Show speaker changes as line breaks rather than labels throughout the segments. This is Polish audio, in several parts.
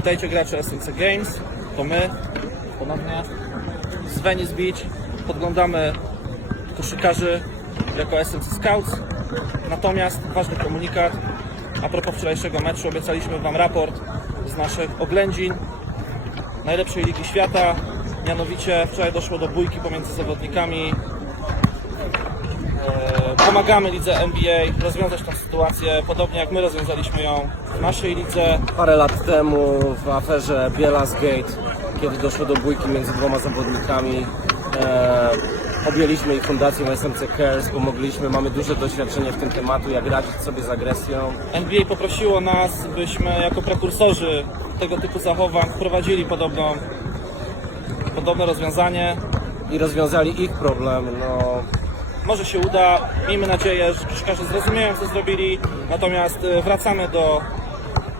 Witajcie gracze SNC Games, to my, ponownie, z Venice Beach. Podglądamy koszykarzy jako SNC Scouts. Natomiast ważny komunikat, a propos wczorajszego meczu, obiecaliśmy Wam raport z naszych oględzin najlepszej ligi świata. Mianowicie wczoraj doszło do bójki pomiędzy zawodnikami. Pomagamy lidze NBA rozwiązać tę sytuację, podobnie jak my rozwiązaliśmy ją w naszej lidze.
Parę lat temu w aferze Bielas Gate, kiedy doszło do bójki między dwoma zawodnikami, e, objęliśmy ich fundacją SMC Cares, pomogliśmy, mamy duże doświadczenie w tym tematu, jak radzić sobie z agresją.
NBA poprosiło nas, byśmy jako prekursorzy tego typu zachowań wprowadzili podobną, podobne rozwiązanie.
i rozwiązali ich problem. No,
Może się uda, miejmy nadzieję, że koszykarze zrozumieją co zrobili, natomiast e, wracamy do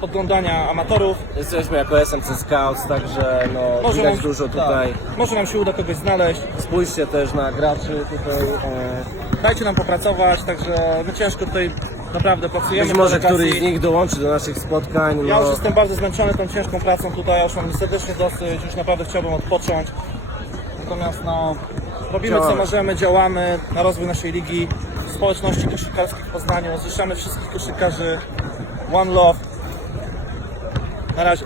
podglądania amatorów.
jesteśmy jako SMC Scouts, także no,
Może
widać
nam-
dużo tutaj.
Może nam się uda kogoś znaleźć,
Spójrzcie też na graczy tutaj. E,
dajcie nam popracować, także my ciężko tutaj naprawdę pracujemy.
być może któryś z nich dołączy do naszych spotkań.
Ja
no.
już jestem bardzo zmęczony tą ciężką pracą tutaj, ja już mam serdecznie dosyć, już naprawdę chciałbym odpocząć. Natomiast no, robimy co możemy, działamy na rozwój naszej ligi, społeczności koszykarskiej w Poznaniu. Zrzeszamy wszystkich koszykarzy. One Love. Na razie.